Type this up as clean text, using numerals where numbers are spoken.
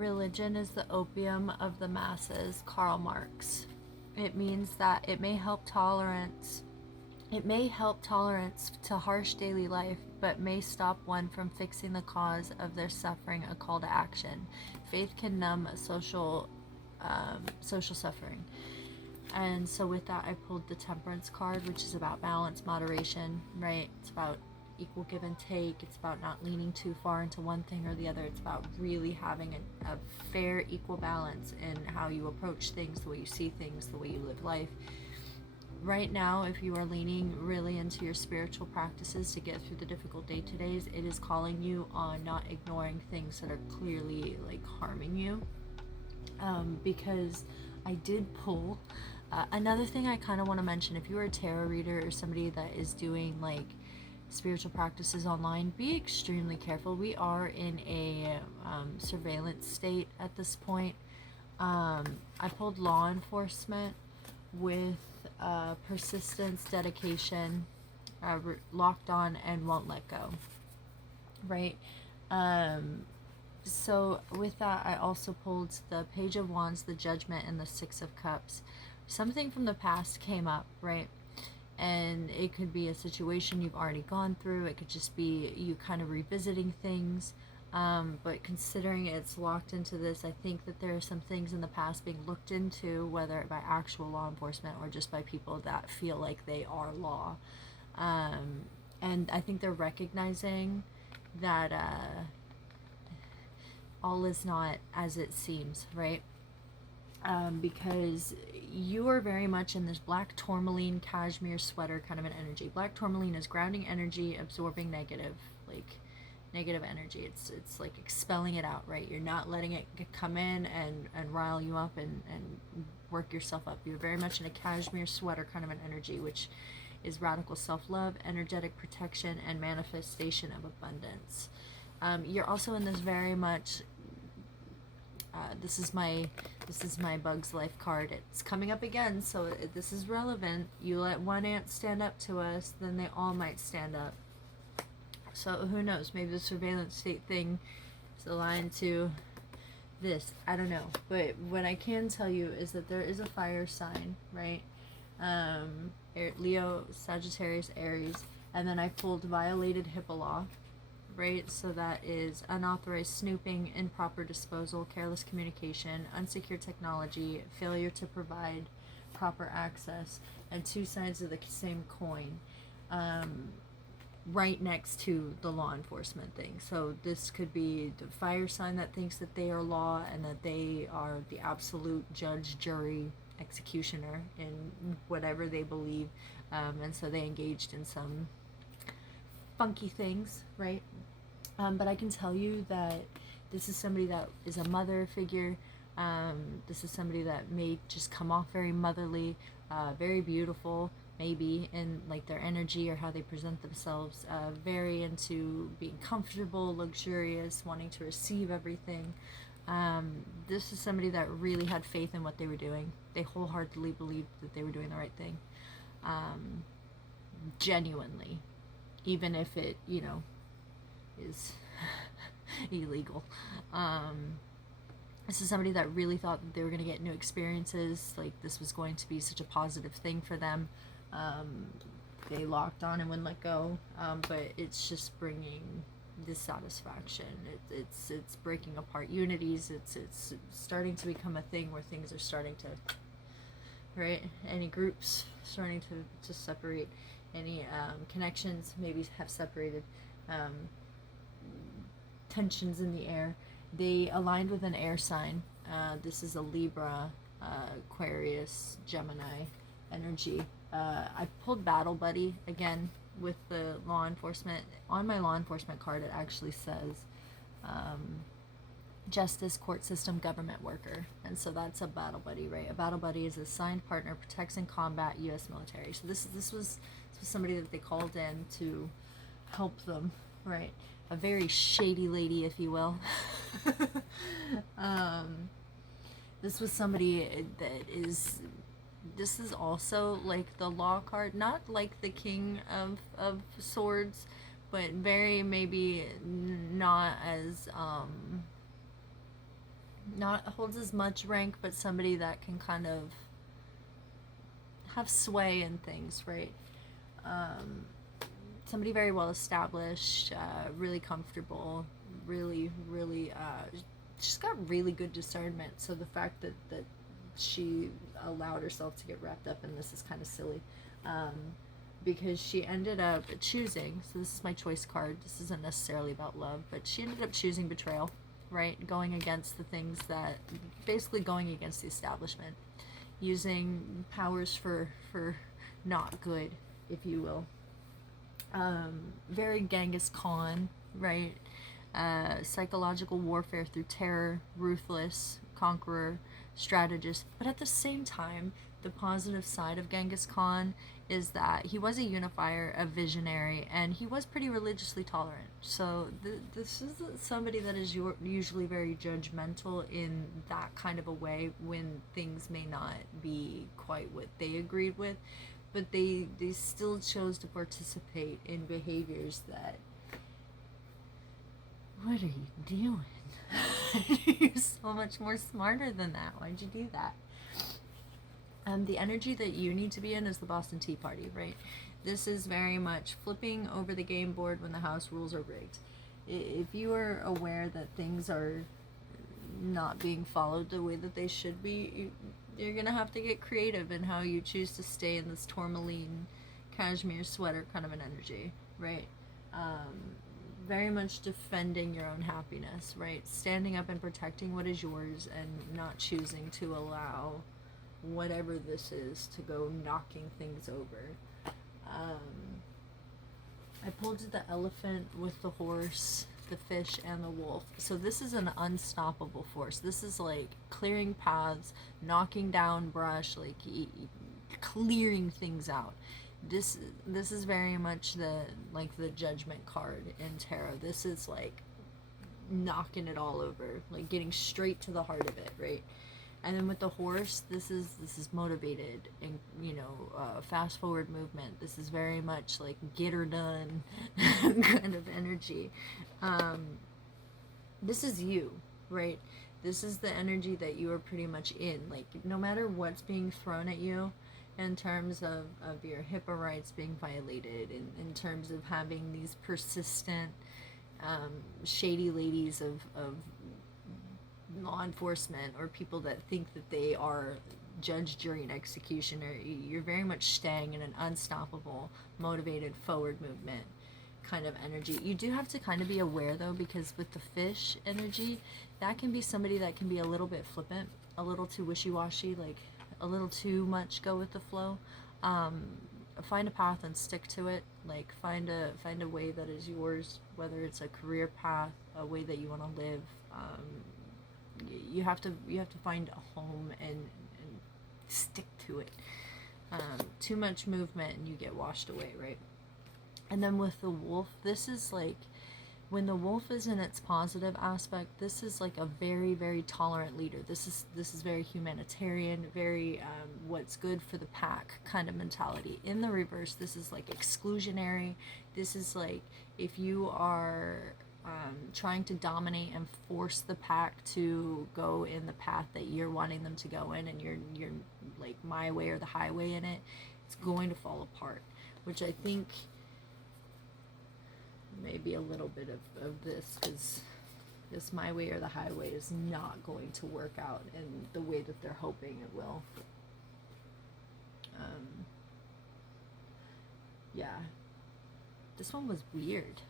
Religion is the opium of the masses, Karl Marx. It means that it may help tolerance to harsh daily life, but may stop one from fixing the cause of their suffering, a call to action. Faith can numb social suffering. And so with that, I pulled the temperance card, which is about balance, moderation, right? It's about equal give and take. It's about not leaning too far into one thing or the other. It's about really having a fair, equal balance in how you approach things, the way you see things, the way you live life. Right now, if you are leaning really into your spiritual practices to get through the difficult day-to-days, it is calling you on not ignoring things that are clearly like harming you. Because I did pull another thing I kind of want to mention. If you are a tarot reader or somebody that is doing like spiritual practices online, be extremely careful. We are in a surveillance state at this point. I pulled law enforcement with persistence, dedication, locked on, and won't let go. Right? So with that, I also pulled the Page of Wands, the Judgment, and the Six of Cups. Something from the past came up, right? And it could be a situation you've already gone through. It could just be you kind of revisiting things. But considering it's locked into this, I think that there are some things in the past being looked into, whether by actual law enforcement or just by people that feel like they are law. And I think they're recognizing that all is not as it seems, right? Because you are very much in this black tourmaline cashmere sweater kind of an energy. Black tourmaline is grounding energy, absorbing negative energy. It's like expelling it out, right? You're not letting it come in and rile you up and work yourself up. You're very much in a cashmere sweater kind of an energy, which is radical self-love, energetic protection, and manifestation of abundance. You're also in this very much this is my Bugs Life card. It's coming up again, so this is relevant. You let one ant stand up to us, then they all might stand up. So who knows? Maybe the surveillance state thing is aligned to this. I don't know. But what I can tell you is that there is a fire sign, right? Leo, Sagittarius, Aries, and then I pulled violated HIPAA law. Right, so that is unauthorized snooping, improper disposal, careless communication, unsecure technology, failure to provide proper access, and two sides of the same coin, right next to the law enforcement thing. So this could be the fire sign that thinks that they are law and that they are the absolute judge, jury, executioner in whatever they believe, and so they engaged in some funky things, right? But I can tell you that this is somebody that is a mother figure. This is somebody that may just come off very motherly, very beautiful, maybe in like their energy or how they present themselves, very into being comfortable, luxurious, wanting to receive everything. This is somebody that really had faith in what they were doing. They wholeheartedly believed that they were doing the right thing, genuinely, even if it, is illegal. This is somebody that really thought that they were going to get new experiences, like this was going to be such a positive thing for them. They locked on and wouldn't let go, but it's just bringing dissatisfaction. It's breaking apart unities. It's starting to become a thing where things are starting to, right? Any groups starting to separate. Any connections maybe have separated. Tensions in the air. They aligned with an air sign. This is a Libra, Aquarius, Gemini energy. I pulled Battle Buddy again with the law enforcement. On my law enforcement card, it actually says justice, court system, government worker. And so that's a battle buddy, right? A battle buddy is a assigned partner, protects and combat U.S. military. So this was somebody that they called in to help them, right? A very shady lady, if you will. This was somebody that is, this is also like the law card, not like the King of Swords, but very maybe not as not holds as much rank, but somebody that can kind of have sway in things, right? Um, Somebody very well established, really comfortable, really, she's got really good discernment. So the fact that she allowed herself to get wrapped up in this is kind of silly. Um, because she ended up choosing, so this is my choice card, this isn't necessarily about love, but she ended up choosing betrayal, right? Going against the things that, basically going against the establishment, using powers for not good, if you will. Very Genghis Khan, right? Psychological warfare through terror, ruthless, conqueror, strategist. But at the same time, the positive side of Genghis Khan is that he was a unifier, a visionary, and he was pretty religiously tolerant. So this is somebody that is usually very judgmental in that kind of a way when things may not be quite what they agreed with, but they still chose to participate in behaviors that, what are you doing? You're so much more smarter than that. Why'd you do that? The energy that you need to be in is the Boston Tea Party, right? This is very much flipping over the game board when the house rules are rigged. If you are aware that things are not being followed the way that they should be, you're gonna have to get creative in how you choose to stay in this tourmaline cashmere sweater kind of an energy, right? Very much defending your own happiness, right? Standing up and protecting what is yours and not choosing to allow whatever this is to go knocking things over. I pulled the elephant with the horse, the fish, and the wolf. So this is an unstoppable force. This is like clearing paths, knocking down brush, like clearing things out. This is very much the judgment card in tarot. This is like knocking it all over, like getting straight to the heart of it, right? And then with the horse, this is motivated and fast forward movement. This is very much like get her done kind of energy. This is you, right? This is the energy that you are pretty much in. Like no matter what's being thrown at you, in terms of your HIPAA rights being violated, in terms of having these persistent shady ladies of law enforcement or people that think that they are judge, jury, and executioner, you're very much staying in an unstoppable, motivated, forward movement kind of energy. You do have to kind of be aware though, because with the fish energy, that can be somebody that can be a little bit flippant, a little too wishy-washy, like a little too much go with the flow. Find a path and stick to it. Like find a way that is yours, whether it's a career path, a way that you want to live. You have to find a home and stick to it. Too much movement and you get washed away, right? And then with the wolf, this is like when the wolf is in its positive aspect, this is like a very, very tolerant leader. This is very humanitarian, very what's good for the pack kind of mentality. In the reverse, this is like exclusionary. This is like if you are trying to dominate and force the pack to go in the path that you're wanting them to go in, and you're like my way or the highway in it, it's going to fall apart, which I think maybe a little bit of this, because this my way or the highway is not going to work out in the way that they're hoping it will. Yeah, this one was weird.